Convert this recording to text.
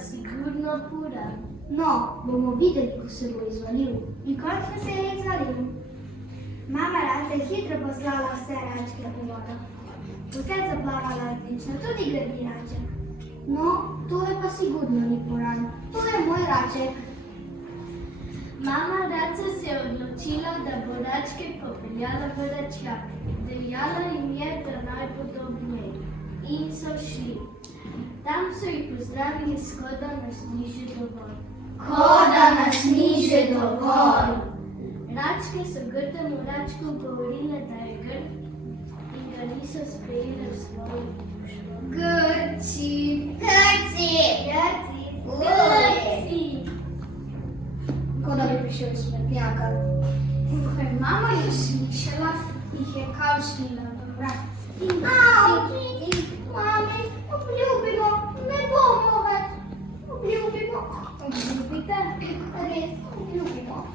sigurno pura. No, bomo videli, ko se bo izvalil. In končno se je izvalil. Mama raca je hitro poslala vse račke v vodo. Vse zaplavalo odlično, tudi grdi raček. No, to je pa sigurno ni Puran. To je moj raček. Mama raca se je odločila, da bo račke popeljala v račljak. Dejala jim je, da naj bodo v njej. In so šli. Tam so jih pozdravili, skoda nas ni že dovolj. Koda nas ni že dovolj. Račke so grdemu račku govorile, da je grd in ga niso sprejeli v svojo družbo. Grci. Grci! Grci! Kot da bi prišel iz smetnjaka. Ko je mama jo slišala, jih je kavšnila v vrat. Mami, obljubimo, ne bomo več. Obljubimo. Obljubite? Res, obljubimo.